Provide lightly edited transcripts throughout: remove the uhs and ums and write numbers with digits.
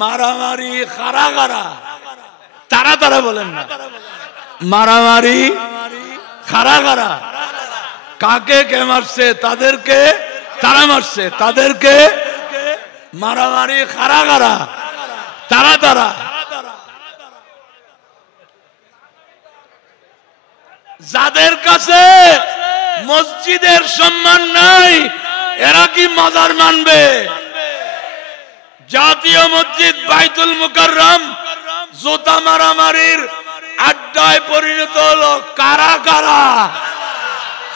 মারামারি খারা খারা, তারা তারা বলেন না, মারামারি খারা খারা, কাকে কে মারছে তাদেরকে তারা মারছে, তাদেরকে মারামারি খারা খারা, তারা তারা। যাদের কাছে মসজিদের সম্মান নাই এরা কি মাজার মানবে? জাতীয় মসজিদ বাইতুল মুকাররম জুতা মারামারির আড্ডায় পরিণত হলো। কারা কারা,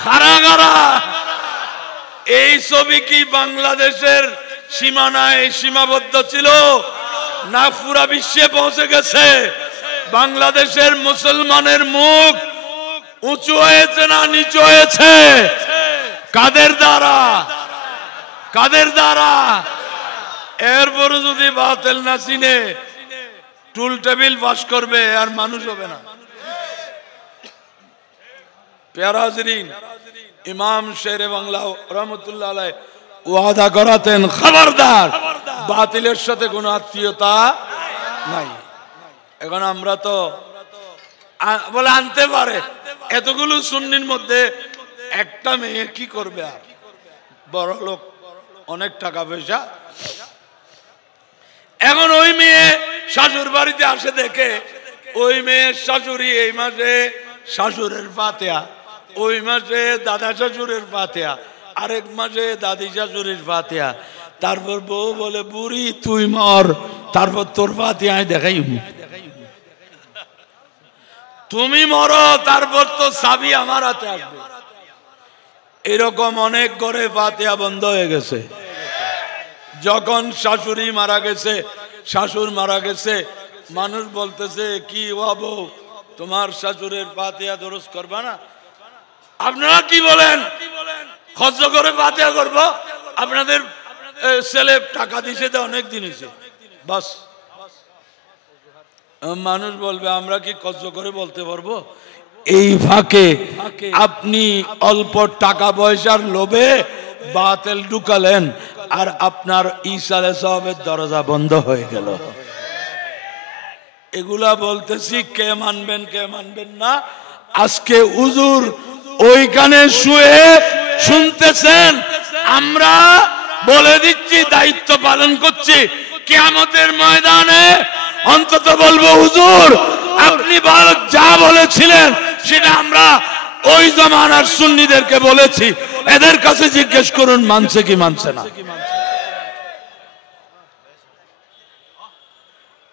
কারা কারা? এই ছবি কি বাংলাদেশের সীমানায় সীমাবদ্ধ ছিল না পুরা বিশ্বে পৌঁছে গেছে? বাংলাদেশের মুসলমানের মুখ উঁচু হয়েছে না নিচু হয়েছে? কাদের দ্বারা, কাদের দ্বারা? এরপরে যদি বাতিল না চিনে টুল টেবিল পাস করবে আর মানুষ হবে না। প্যারা হাজরিন, ইমাম শেরে বাংলা রহমতুল্লাহ আলাইহি ওয়াদা করাতেন, খবরদার বাতিলের সাথে কোনো আত্মীয়তা নাই। এখন আমরা তো বলে আনতে পারে, এতগুলো সুন্নির মধ্যে একটা মেয়ে কি করবে? আর বড় লোক, অনেক টাকা পয়সা। এখন ওই মেয়ে শাশুর বাড়িতে আসে, দেখে ওই মেয়ের শাশুড়ি এই মাসে শাশুড়ের ফাতিহা, ওই মাসে দাদা শাশুড়ের ফাতিহা, আরেক মাসে দাদি শাশুড়ির ফাতিহা। তারপর বউ বলে, বুড়ি তুই মর, তারপর তোর ফাতিহায় দেখাই, তুমি মরো, তারপর তো চাবি আমার হাতে আসবে। এরকম অনেক ঘরে ফাতিহা বন্ধ হয়ে গেছে। যখন শাশুড়ি মারা গেছে, শাশুড় মারা গেছে, মানুষ বলতেছে, কি হবো তোমার শাশুড়ের ফাতিহা দরুজ করবা না? আপনারা কি বলেন? খরচ করে ফাতিহা করবো? আপনাদের ছেলে টাকা দিছে তো অনেক দিন হয়েছে, বাস। মানুষ বলবে, আমরা কি খরচ করে বলতে পারবো? এই ফাঁকে আপনি অল্প টাকা পয়সার লোভে বাতিল ঢুকালেন, আর আপনার ইসালে সাহেবের দরজা বন্ধ হয়ে গেল। এগুলা বলতেছি, কে মানবেন কে মানবেন না। আজকে হুজুর ওইখানে শুয়ে শুনতেছেন, আমরা বলে দিচ্ছি, দায়িত্ব পালন করছি। কিয়ামতের ময়দানে অন্তত বলবো, হুজুর আপনি যা বলেছিলেন সেটা আমরা ওই জমানার সুন্নিদেরকে বলেছি, এদের কাছে জিজ্ঞেস করুন মানছে কি মানছে না।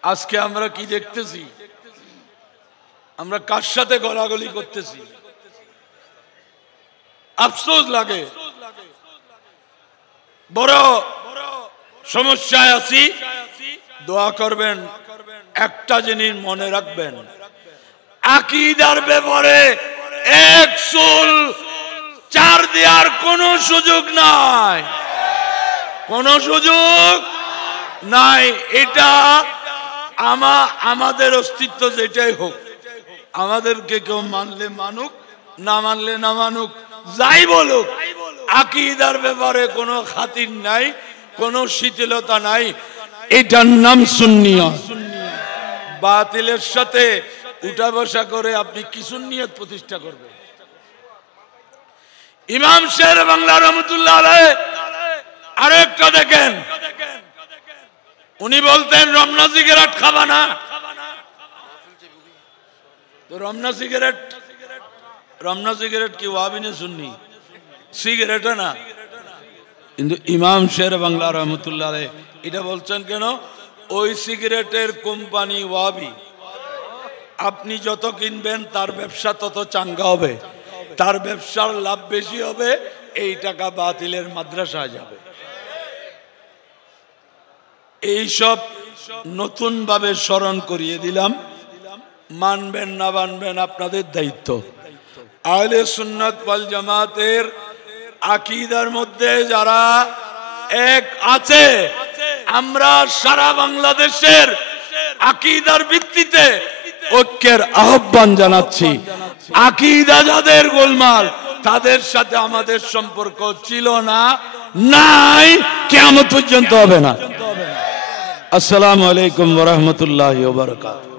আজকে আমরা কি দেখতেছি? আমরা কার সাথে গলাগলি করতেছি? আফসোস লাগে। বড় সমস্যায় আছি, দোয়া করবেন। একটা জিনিস মনে রাখবেন, আকীদার ব্যাপারে এক চুল চার দেওয়ার কোনো সুযোগ নাই, কোনো সুযোগ নাই। এটা আমাদের অস্তিত্ব যেটাই হোক, আমাদেরকে কেউ মানলে মানুক, না মানলে না মানুক, যাই বলুক, আকীদার ব্যাপারে কোনো খাতির নাই, কোনো শিথিলতা নাই। এটার নাম সুন্নিয়ত। বাতিলের সাথে উঠা বসা করে আপনি কি সুন্নিয়ত প্রতিষ্ঠা করবেন? ইমাম শের বাংলা রহমতুল্লাহ আলাইহি আরেকটা দেখেন, উনি বলতেন রমনা সিগারেট খাবা না। তো রমনা সিগারেট কি ওয়াহাবি না সুন্নি? সিগারেট না। কিন্তু ইমাম শের বাংলা রহমতুল্লাহ আলাইহি এটা বলছেন কেন? ওই সিগারেটের কোম্পানি ওয়াহাবি। আপনি যত কিনবেন তার ব্যবসা তত চাঙ্গা হবে, তার ব্যবসার লাভ বেশি হবে, এই টাকা বাতিলের মাদ্রাসায় যাবে। এইসব নতুন ভাবে স্মরণ করিয়ে দিলাম। মানবেন না মানবেন আপনাদের দায়িত্ব। আহলে সুন্নাত ওয়াল জামাতের আকীদার মধ্যে যারা এক আছে, আমরা সারা বাংলাদেশের আকীদার ভিত্তিতে ঐক্যের আহ্বান জানাচ্ছি। আকীদা যাদের গোলমাল, তাদের সাথে আমাদের সম্পর্ক ছিল না, নাই, কিয়ামত পর্যন্ত হবে না। আসসালামু আলাইকুম ওয়া রাহমাতুল্লাহি ওয়া বারাকাতুহু।